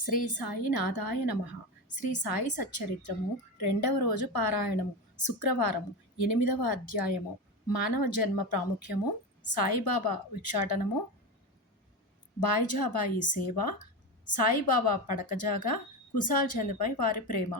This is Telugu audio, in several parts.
శ్రీ సాయినాథాయ నమః. శ్రీ సాయి సచ్చరిత్రము 2వ రోజు పారాయణము, శుక్రవారము, 8వ అధ్యాయము. మానవ జన్మ ప్రాముఖ్యము, సాయిబాబా భిక్షాటనము, బాయిజాబాయి సేవ, సాయిబాబా పడకజాగా, కుశాల్ చంద్పై వారి ప్రేమ.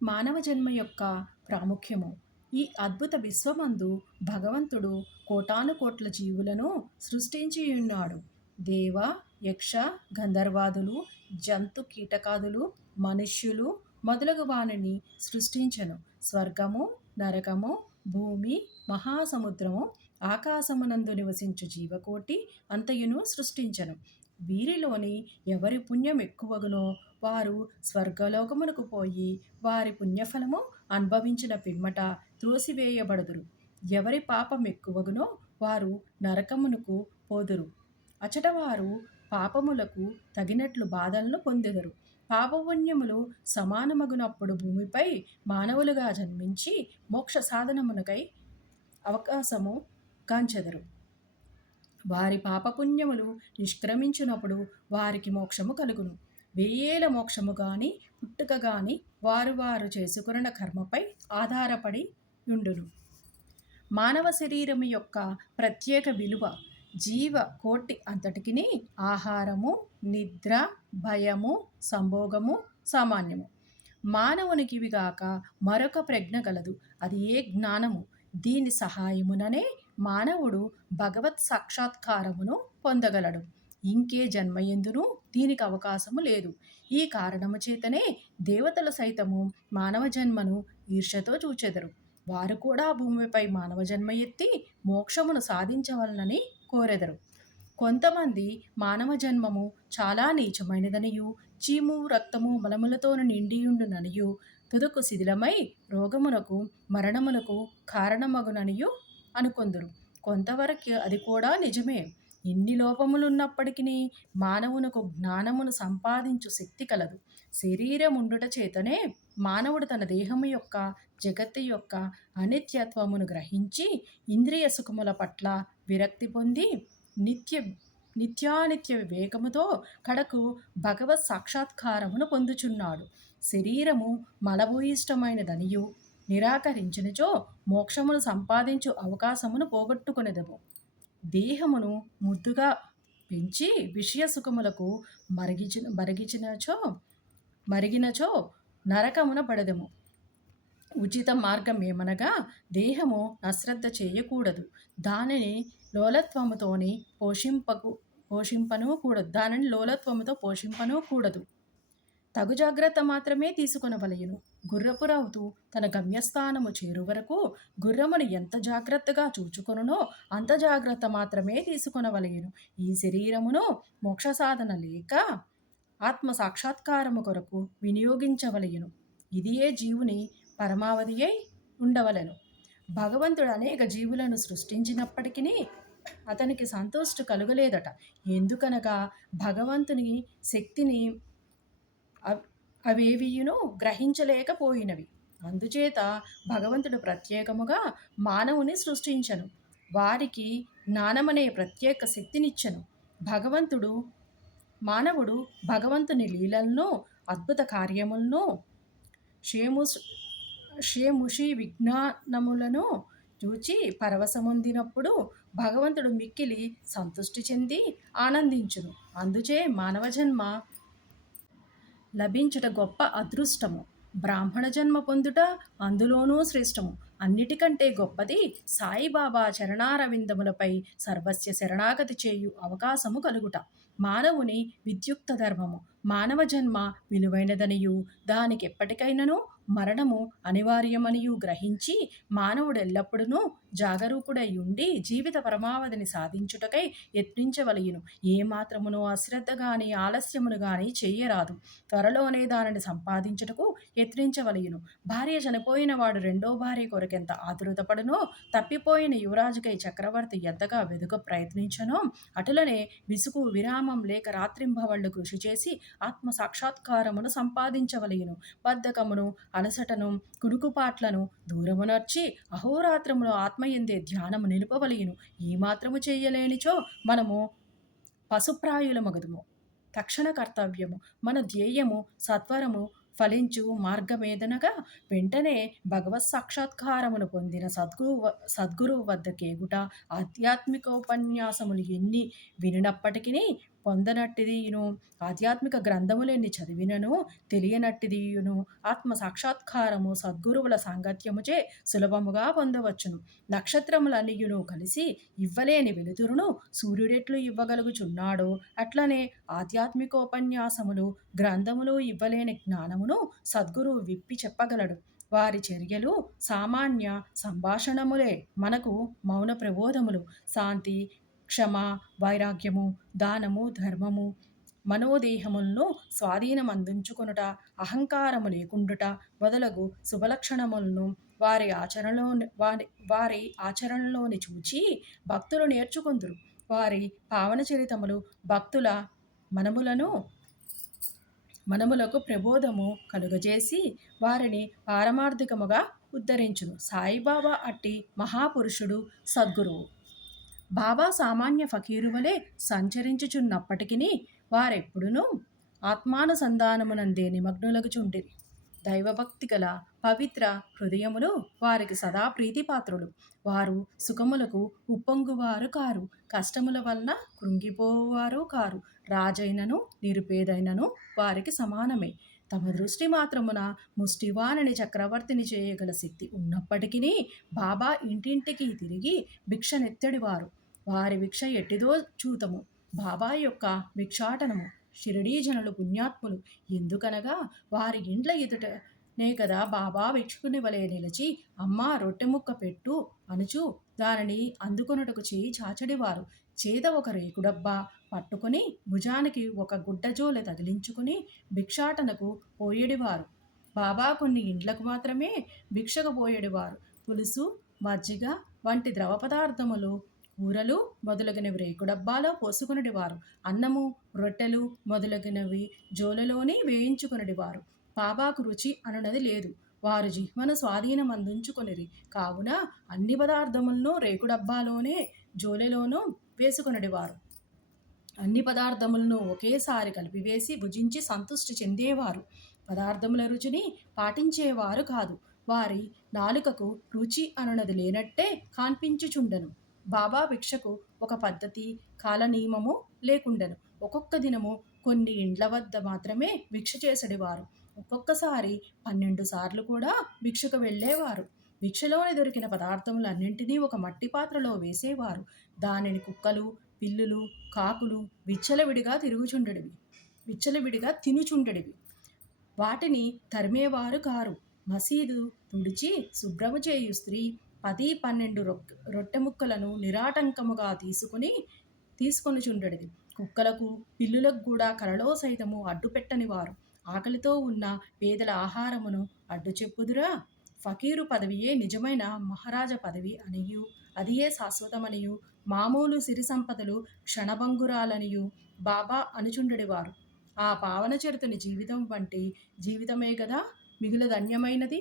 మానవ జన్మ యొక్క ప్రాముఖ్యము. ఈ అద్భుత విశ్వమందు భగవంతుడు కోటానుకోట్ల జీవులను సృష్టించి ఉన్నాడు. దేవ, యక్ష, గంధర్వాదులు, జంతు కీటకాదులు, మనుష్యులు మొదలగు వానిని సృష్టించెను. స్వర్గము, నరకము, భూమి, మహాసముద్రము, ఆకాశమునందు నివసించు జీవకోటి అంతయును సృష్టించెను. వీరిలోని ఎవరి పుణ్యం ఎక్కువగునో వారు స్వర్గలోకమునకు పోయి వారి పుణ్యఫలము అనుభవించిన పిమ్మట త్రోసివేయబడుదురు. ఎవరి పాపం ఎక్కువగునో వారు నరకమునకు పోదురు. అచట వారు పాపములకు తగినట్లు బాధలను పొందెదరు. పాపపుణ్యములు సమానమగునప్పుడు భూమిపై మానవులుగా జన్మించి మోక్ష సాధనమునకై అవకాశము గాంచెదరు. వారి పాపపుణ్యములు నిష్క్రమించినప్పుడు వారికి మోక్షము కలుగును. వెయ్యేల మోక్షము గాని పుట్టుక గాని వారు వారు చేసుకున్న కర్మపై ఆధారపడి ఉండును. మానవ శరీరము యొక్క ప్రత్యేక విలువ. జీవ కోటి అంతటికిని ఆహారము, నిద్ర, భయము, సంభోగము సామాన్యము. మానవునికివిగాక మరొక ప్రజ్ఞ గలదు, అది ఏ జ్ఞానము. దీని సహాయముననే మానవుడు భగవత్ సాక్షాత్కారమును పొందగలడు. ఇంకే జన్మయందును దీనికి అవకాశము లేదు. ఈ కారణము చేతనే దేవతలు సైతము మానవ జన్మను ఈర్ష్యతో చూచెదరు. వారు కూడా భూమిపై మానవ జన్మ ఎత్తి మోక్షమును సాధించవలనని కోరెదరు. కొంతమంది మానవ జన్మము చాలా నీచమైనదనియు, చీము, రక్తము, మలములతో నిండియుండుననియు, తుదకు శిథిలమై రోగమునకు, మరణమునకు కారణమగుననియు అనుకొందురు. కొంతవరకు అది కూడా నిజమే. ఎన్ని లోపములున్నప్పటికీ మానవునకు జ్ఞానమును సంపాదించు శక్తి కలదు. శరీరం ఉండుట చేతనే మానవుడు తన దేహము యొక్క, జగత్తు యొక్క అనిత్యత్వమును గ్రహించి ఇంద్రియ సుఖముల పట్ల విరక్తి పొంది నిత్యానిత్య వివేకముతో కడకు భగవత్ సాక్షాత్కారమును పొందుచున్నాడు. శరీరము మలభూయిష్టమైనదనియు నిరాకరించినచో మోక్షమును సంపాదించు అవకాశమును పోగొట్టుకునేదము. దేహమును ముద్దుగా పెంచి విషయ సుఖములకు మరిగినచో నరకమున పడదము. ఉచిత మార్గం ఏమనగా దేహము అశ్రద్ధ చేయకూడదు. దానిని లోలత్వముతోని పోషింపను కూడదు. తగు జాగ్రత్త మాత్రమే తీసుకొనవలెను. గుర్రపురౌతు తన గమ్యస్థానము చేరు వరకు గుర్రమును ఎంత జాగ్రత్తగా చూచుకొనునో అంత జాగ్రత్త మాత్రమే తీసుకొనవలెను. ఈ శరీరమును మోక్ష సాధన లేక ఆత్మ సాక్షాత్కారము కొరకు వినియోగించవలెను. ఇదియే జీవుని పరమావధి అయి ఉండవలెను. భగవంతుడు అనేక జీవులను సృష్టించినప్పటికీ అతనికి సంతోషి కలుగలేదట. ఎందుకనగా భగవంతుని శక్తిని అవేవియును గ్రహించలేకపోయినవి. అందుచేత భగవంతుడు ప్రత్యేకముగా మానవుని సృష్టించను. వారికి జ్ఞానమనే ప్రత్యేక శక్తినిచ్చను. మానవుడు భగవంతుని లీలలను, అద్భుత కార్యములను, షేముషి విజ్ఞానములను చూచి పరవశమొందినప్పుడు భగవంతుడు మిక్కిలి సంతృష్టి చెంది ఆనందించును. అందుచే మానవ జన్మ లభించుట గొప్ప అదృష్టము. బ్రాహ్మణ జన్మ పొందుట అందులోనూ శ్రేష్టము. అన్నిటికంటే గొప్పది సాయిబాబా చరణారవిందములపై సర్వస్య శరణాగతి చేయు అవకాశము కలుగుట. మానవుని విద్యుక్త ధర్మము. మానవ జన్మ విలువైనదనియు, దానికి ఎప్పటికైనను మరణము అనివార్యమనియు గ్రహించి మానవుడు ఎల్లప్పుడూ జాగరూకుడై ఉండి జీవిత పరమావధిని సాధించుటకై యత్నించవలయును. ఏమాత్రమునో అశ్రద్ధ గాని ఆలస్యమును గాని చేయరాదు. త్వరలోనే దానిని సంపాదించుటకు యత్నించవలయును. భార్య చనిపోయిన వాడు రెండో భార్య కొరకెంత ఆతురతపడునో, తప్పిపోయిన యువరాజుకై చక్రవర్తి ఎంతగా వెదుక ప్రయత్నించనో, అటులనే విసుగు విరామం లేక రాత్రింబవళ్ళు కృషి చేసి ఆత్మ సాక్షాత్కారమును సంపాదించవలయును. బద్ధకమును, అలసటను, కునుకుపాట్లను దూరమునర్చి అహోరాత్రములో ఆత్మయందే ధ్యానము నిలుపవలయును. ఈ మాత్రము చేయలేనిచో మనము పశుప్రాయుల మగదుము తక్షణ కర్తవ్యము మన ధ్యేయము సత్వరము ఫలించు మార్గమేదనగా వెంటనే భగవత్ సాక్షాత్కారమును పొందిన సద్గురువు వద్ద కేగుట ఆధ్యాత్మికోపన్యాసములు ఎన్ని వినినప్పటికీ పొందనట్టిదియును ఆధ్యాత్మిక గ్రంథములెన్ని చదివినను తెలియనట్టిదియును ఆత్మ సాక్షాత్కారము సద్గురువుల సాంగత్యముచే సులభముగా పొందవచ్చును. నక్షత్రములన్నియును కలిసి ఇవ్వలేని వెలుతురును సూర్యుడెట్లు ఇవ్వగలుగుచున్నాడో అట్లనే ఆధ్యాత్మికోపన్యాసములు గ్రంథములు ఇవ్వలేని జ్ఞానమును సద్గురువు విప్పి చెప్పగలడు. వారి చర్యలు సామాన్య సంభాషణములే మనకు మౌన ప్రబోధములు. శాంతి, క్షమ, వైరాగ్యము, దానము, ధర్మము, మనోదేహములను స్వాధీనమందించుకొనుట, అహంకారము లేకుండుట మొదలగు శుభలక్షణములను వారి ఆచరణలోని చూచి భక్తులు నేర్చుకుందురు. వారి పావన చరితములు భక్తుల మనములకు ప్రబోధము కలుగజేసి వారిని పారమార్థికముగా ఉద్ధరించును. సాయిబాబా అట్టి మహాపురుషుడు, సద్గురువు. బాబా సామాన్య ఫకీరు వలె సంచరించుచున్నప్పటికీ వారెప్పుడునూ ఆత్మానుసంధానమునందే నిమగ్నులగుచుండిరి. దైవభక్తి గల పవిత్ర హృదయములు వారికి సదా ప్రీతిపాత్రులు. వారు సుఖములకు ఉప్పొంగువారు కారు, కష్టముల వలన కృంగిపోవారు కారు. రాజైనను నిరుపేదైనను వారికి సమానమే. తమ దృష్టి మాత్రమున ముష్టివాణిని చక్రవర్తిని చేయగల శక్తి ఉన్నప్పటికీ బాబా ఇంటింటికి తిరిగి భిక్షనెత్తడివారు. వారి భిక్ష ఎట్టిదో చూతము. బాబా యొక్క భిక్షాటనము షిరిడీ జనులు పుణ్యాత్ములు. ఎందుకనగా వారి ఇండ్ల ఎదుటనే కదా బాబా భిక్షుకుని వలె నిలిచి అమ్మా రొట్టె ముక్క పెట్టు అనుచు దానిని అందుకొనుటకు చేయి చాచడివారు. చేత ఒక రేకుడబ్బా పట్టుకొని భుజానికి ఒక గుడ్డజోలె తగిలించుకుని భిక్షాటనకు పోయేడివారు. బాబా కొన్ని ఇండ్లకు మాత్రమే భిక్షకు పోయేడివారు. పులుసు, మజ్జిగ వంటి ద్రవ పదార్థములు, కూరలు మొదలగునవి రేకుడబ్బాలో పోసుకునేవారు. అన్నము, రొట్టెలు మొదలగునవి జోలలోనే వేయించుకునేవారు. బాబాకు రుచి అనున్నది లేదు. వారు జిహ్వను స్వాధీనమందించుకొనిరి. కావున అన్ని పదార్థములను రేకుడబ్బాలోనే జోలెలోనూ వేసుకొనివారు. అన్ని పదార్థములను ఒకేసారి కలిపివేసి భుజించి సంతృష్టి చెందేవారు. పదార్థముల రుచిని పాటించేవారు కాదు. వారి నాలుకకు రుచి అనున్నది లేనట్టే కాన్పించుచుండెను. బాబా భిక్షకు ఒక పద్ధతి, కాలనియమము లేకుండెను. ఒక్కొక్క దినము కొన్ని ఇండ్ల వద్ద మాత్రమే భిక్ష చేసడివారు. ఒక్కొక్కసారి 12 సార్లు కూడా భిక్షకు వెళ్ళేవారు. భిక్షలోని దొరికిన పదార్థములన్నింటినీ ఒక మట్టి పాత్రలో వేసేవారు. దానిని కుక్కలు, పిల్లులు, కాకులు విచ్చలవిడిగా తినుచుండెడివి. వాటిని తరిమేవారు కారు. మసీదు తుడిచి శుభ్రము చేయు స్త్రీ 10-12 రొట్టె ముక్కలను నిరాటంకముగా తీసుకొనుచుండెడిది. కుక్కలకు, పిల్లులకు కూడా కలలో సైతము అడ్డుపెట్టనివారు. ఆకలితో ఉన్న పేదల ఆహారమును అడ్డు చెప్పుదురా? ఫకీరు పదవియే నిజమైన మహారాజ పదవి అనియు అదియే శాశ్వతమనియు మామూలు సిరి సంపదలు క్షణభంగురాలనియు బాబా అనుచుండెడివారు. ఆ పావన చరితుని జీవితం వంటి జీవితమే గదా మిగులు ధన్యమైనది.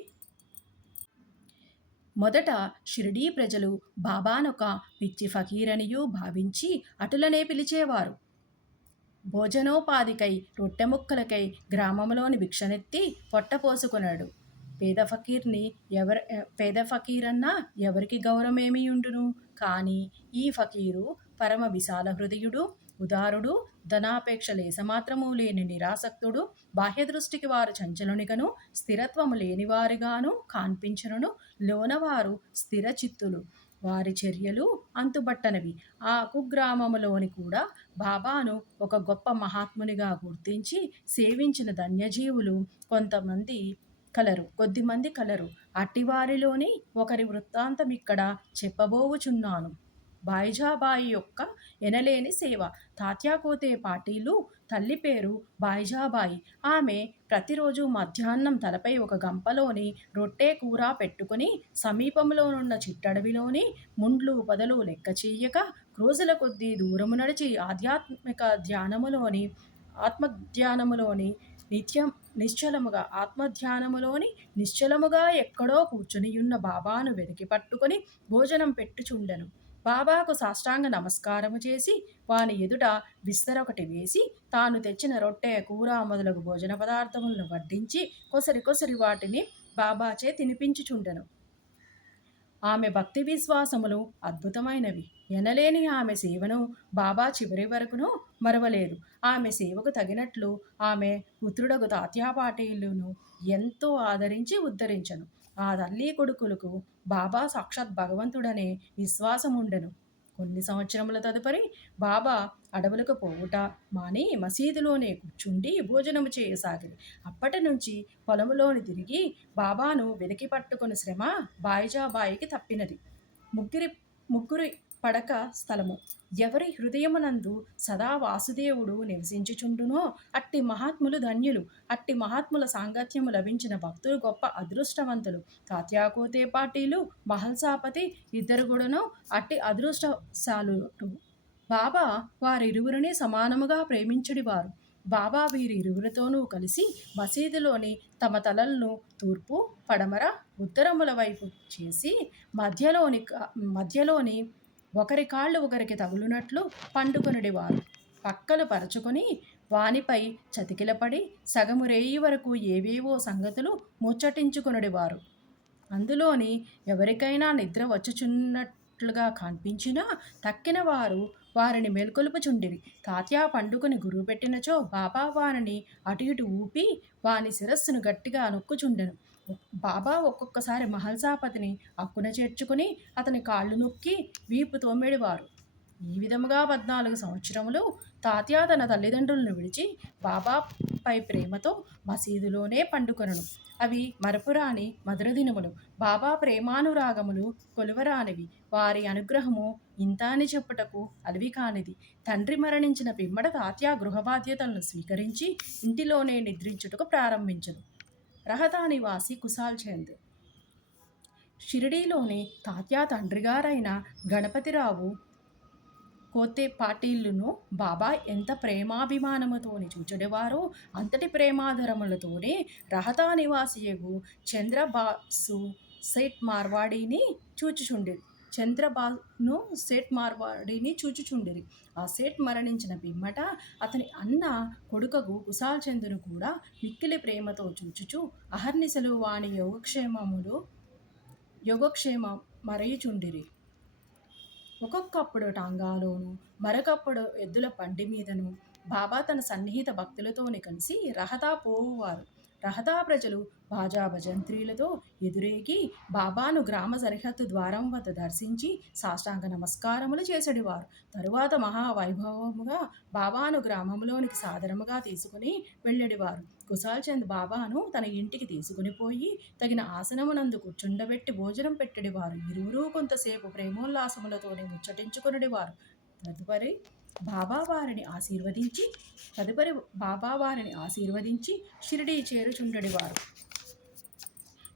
మొదట షిరిడీ ప్రజలు బాబానొక పిచ్చి ఫకీరనియు భావించి అటులనే పిలిచేవారు. భోజనోపాధికై రొట్టె ముక్కలకై గ్రామంలోని భిక్షనెత్తి పొట్టపోసుకున్నాడు. పేద ఫకీరన్నా ఎవరికి గౌరవమేమియుండును? కాని ఈ ఫకీరు పరమ విశాల హృదయుడు, ఉదారుడు, ధనాపేక్ష లేసమాత్రము లేని నిరాసక్తుడు. బాహ్యదృష్టికి వారు చంచలునిగను స్థిరత్వము లేనివారుగాను కాన్పించును. లోనవారు స్థిర చిత్తులు. వారి చర్యలు అంతుబట్టనివి. ఆ కుగ్రామములోని కూడా బాబాను ఒక గొప్ప మహాత్మునిగా గుర్తించి సేవించిన ధన్యజీవులు కొద్దిమంది కలరు. అట్టివారిలోని ఒకరి వృత్తాంతం ఇక్కడ చెప్పబోవుచున్నాను. బాయిజాబాయి యొక్క ఎనలేని సేవ. తాత్యాకోతే పాటీలు తల్లి పేరు బాయిజాబాయి. ఆమె ప్రతిరోజు మధ్యాహ్నం తలపై ఒక గంపలోని రొట్టె కూర పెట్టుకుని సమీపంలోనున్న చిట్టడవిలోని ముండ్లు పొదలు లెక్క చేయక రోజుల కొద్దీ దూరము నడిచి ఆత్మధ్యానములోని నిశ్చలముగా ఎక్కడో కూర్చునియున్న బాబాను వెతికి పట్టుకొని భోజనం పెట్టుచుండెను. బాబాకు సాష్టాంగ నమస్కారము చేసి వాని ఎదుట విస్తరొకటి వేసి తాను తెచ్చిన రొట్టె కూర మొదలగు భోజన పదార్థములను వడ్డించి కొసరి కొసరి వాటిని బాబాచే తినిపించుచుండెను. ఆమె భక్తి విశ్వాసములు అద్భుతమైనవి. ఎనలేని ఆమె సేవను బాబా చివరి వరకును మరవలేదు. ఆమె సేవకు తగినట్లు ఆమె పుత్రుడగు తాత్యా పాటీలును ఎంతో ఆదరించి ఉద్ధరించను. ఆ తల్లి కొడుకులకు బాబా సాక్షాత్ భగవంతుడనే విశ్వాసముండెను. కొన్ని సంవత్సరముల తదుపరి బాబా అడవులకు పోవుట మాని మసీదులోనే కూర్చుండి భోజనము చేయసాగిరి. అప్పటి నుంచి పొలములోని తిరిగి బాబాను వెతికి పట్టుకుని శ్రమ బాయిజాబాయికి తప్పినది. ముగ్గురి ముగ్గురి పడక స్థలము. ఎవరి హృదయమునందు సదా వాసుదేవుడు నివసించుచుండునో అట్టి మహాత్ములు ధన్యులు. అట్టి మహాత్ముల సాంగత్యము లభించిన భక్తులు గొప్ప అదృష్టవంతులు. తాత్యాకోతే పాటీలు మహల్సాపతి ఇద్దరు కూడాను అట్టి అదృష్టశాలురు. బాబా వారిరువురిని సమానముగా ప్రేమించుడివారు. బాబా వీరిరువురితోనూ కలిసి మసీదులోని తమ తలలను తూర్పు, పడమర, ఉత్తరముల వైపు చేసి మధ్యలోని ఒకరి కాళ్ళు ఒకరికి తగులునట్లు పండుకొనుడివారు. పక్కలు పరచుకొని వానిపై చతికిలపడి సగము రేయి వరకు ఏవేవో సంగతులు ముచ్చటించుకొనుడివారు. అందులోని ఎవరికైనా నిద్ర వచ్చుచున్నట్లుగా కనిపించినా తక్కిన వారు వారిని మేల్కొలుపుచుండిరి. తాత్యా పండుకొని గురువు పెట్టినచో బాబా వారిని అటు ఇటు ఊపి వాని శిరస్సును గట్టిగా నొక్కుచుండెను. బాబా ఒక్కొక్కసారి మహల్సాపతిని అక్కున చేర్చుకుని అతని కాళ్ళు నొక్కి వీపు తోమెడివారు. ఈ విధముగా 14 సంవత్సరములు తాత్యా తన తల్లిదండ్రులను విడిచి బాబాపై ప్రేమతో మసీదులోనే పండుకొనను. అవి మరపురాని మధుర దినములు. బాబా ప్రేమానురాగములు కొలువరానివి. వారి అనుగ్రహము ఇంత అని చెప్పుటకు అలివి కానిది. తండ్రి మరణించిన పిమ్మట తాత్యా గృహ బాధ్యతలను స్వీకరించి ఇంటిలోనే నిద్రించుటకు ప్రారంభించను. రహతా నివాసి కుశాల్ చంద్. షిరిడీలోని తాత్యా తండ్రిగారైన గణపతిరావు కోతే పాటీలును బాబా ఎంత ప్రేమాభిమానముతోని చూచెడివారో అంతటి ప్రేమాధరములతోనే రహతా నివాసియగు చంద్రబాసు సేట్ మార్వాడీని చూచుచుండిరి. చంద్రబాను సేట్ మార్వాడీని చూచుచుండిరి. ఆ సేట్ మరణించిన పిమ్మట అతని అన్న కొడుకగు కుశాల్ చందును కూడా మిక్కిలి ప్రేమతో చూచుచు అహర్నిశలు వాని యోగక్షేమ మరయుచుండిరి. ఒక్కొక్కప్పుడు టాంగాలోను మరొకప్పుడు ఎద్దుల బండి మీదను బాబా తన సన్నిహిత భక్తులతోని కలిసి రహతా పోవువారు. రహతా ప్రజలు బాజా భజంత్రీలతో ఎదురేగి బాబాను గ్రామ సరిహద్దు ద్వారం వద్ద దర్శించి సాష్టాంగ నమస్కారములు చేసెడివారు. తరువాత మహావైభవముగా బాబాను గ్రామంలోనికి సాదరముగా తీసుకుని వెళ్ళెడివారు. కుశాల్ చంద్ బాబాను తన ఇంటికి తీసుకుని పోయి తగిన ఆసనమునందు కూర్చుండబెట్టి భోజనం పెట్టెడివారు. ఇరువురూ కొంతసేపు ప్రేమోల్లాసములతోనే ముచ్చటించుకొనుడివారు. తదుపరి బాబా వారిని ఆశీర్వదించి షిరిడీ చేరుచుండెడివారు.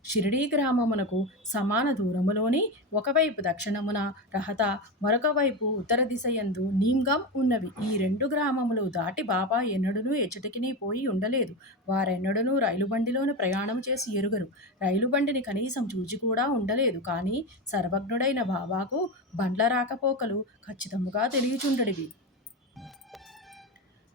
షిరిడీ గ్రామమునకు సమాన దూరములోని ఒకవైపు దక్షిణమున రహత, మరొక వైపు ఉత్తర దిశయందు నీమ్గాం ఉన్నవి. ఈ 2 గ్రామములు దాటి బాబా ఎన్నడూనూ ఎచ్చటికినీ పోయి ఉండలేదు. వారెన్నడూనూ రైలుబండిలోని ప్రయాణము చేసి ఎరుగరు. రైలుబండిని కనీసం చూచి కూడా ఉండలేదు. కానీ సర్వజ్ఞుడైన బాబాకు బండ్ల రాకపోకలు ఖచ్చితముగా తెలియచుండెడివి.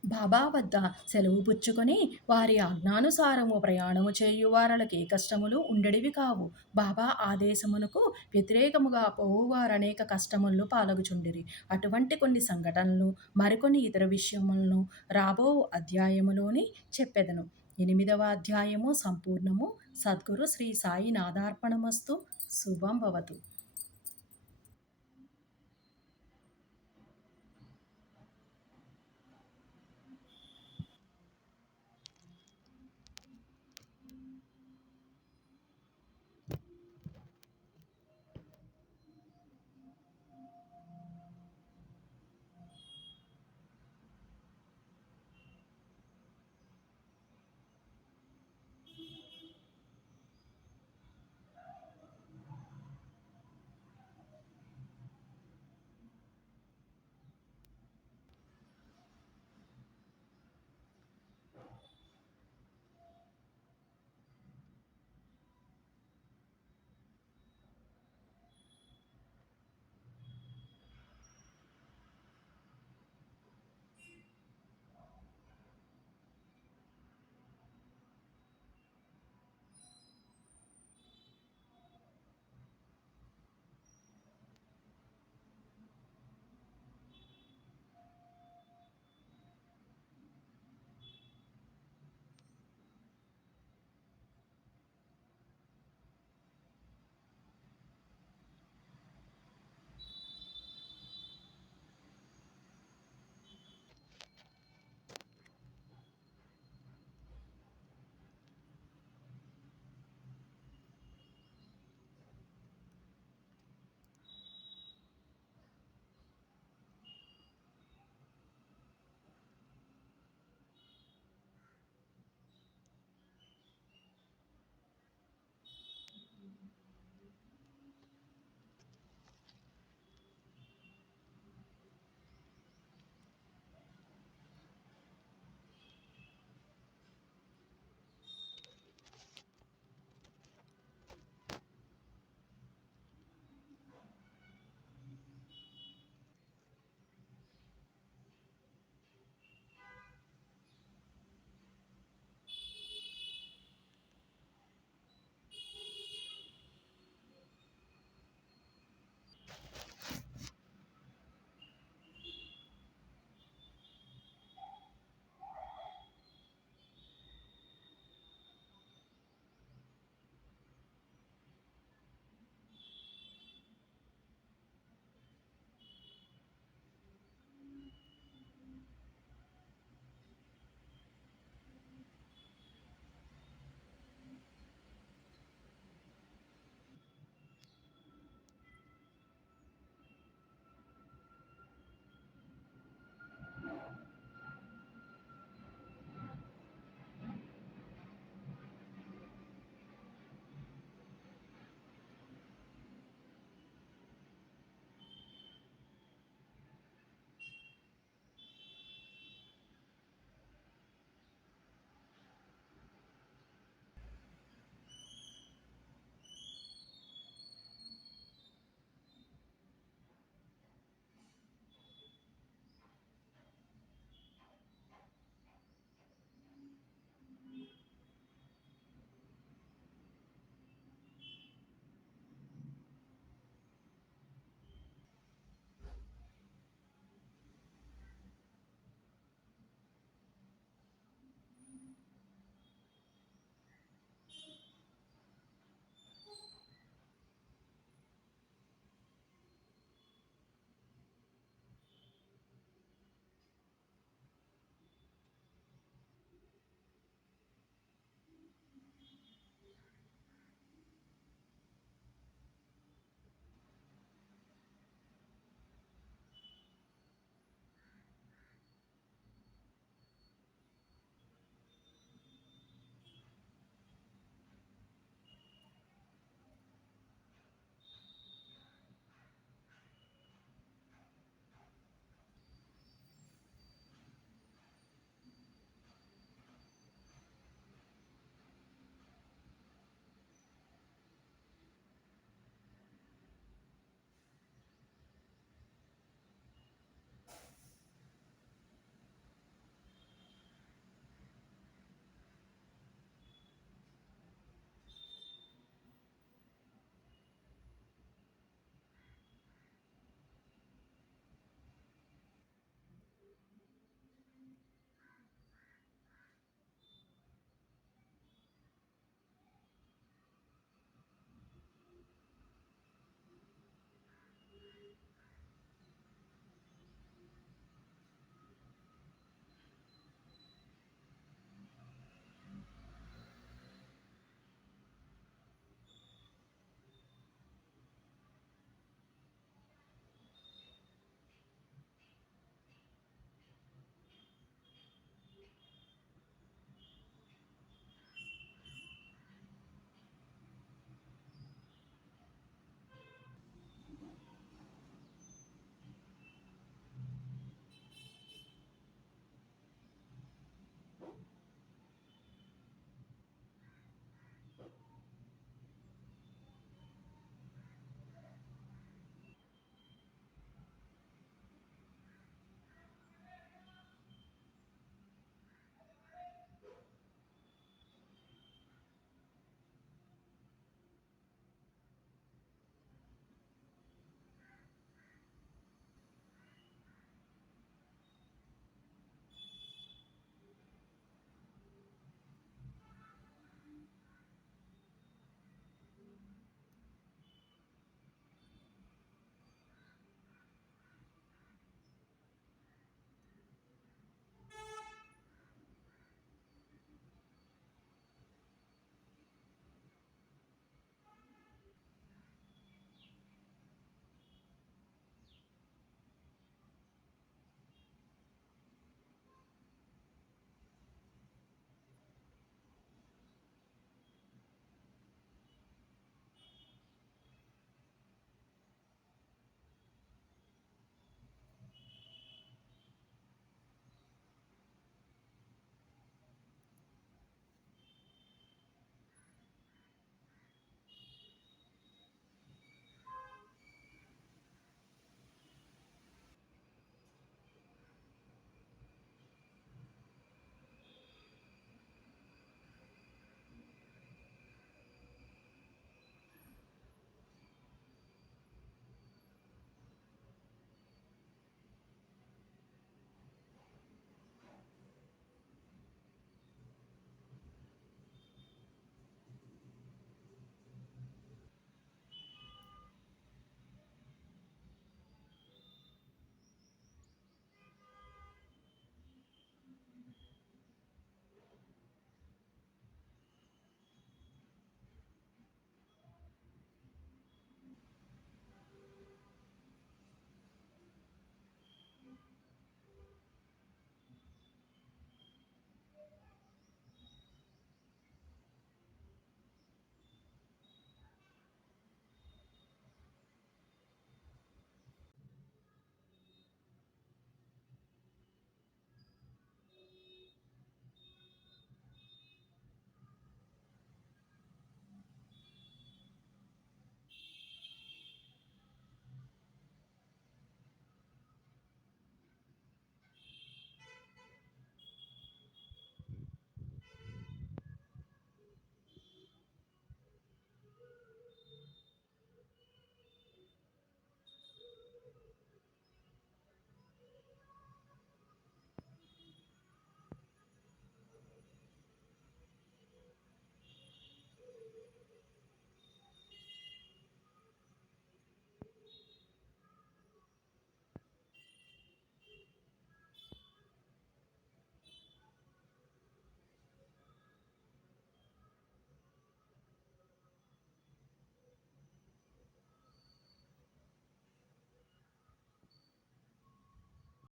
బాబా వద్ద సెలవు పుచ్చుకొని వారి ఆజ్ఞానుసారము ప్రయాణము చేయు వారలకే కష్టములు ఉండెడివి కావు. బాబా ఆదేశమునకు వ్యతిరేకముగా పోవువారనేక కష్టములు పాలగుచుండిరి. అటువంటి కొన్ని సంఘటనలు మరికొన్ని ఇతర విషయములను రాబో అధ్యాయములోని చెప్పెదను. 8వ అధ్యాయము సంపూర్ణము. సద్గురు శ్రీ సాయి నాథార్పణమస్తు. శుభం భవతు.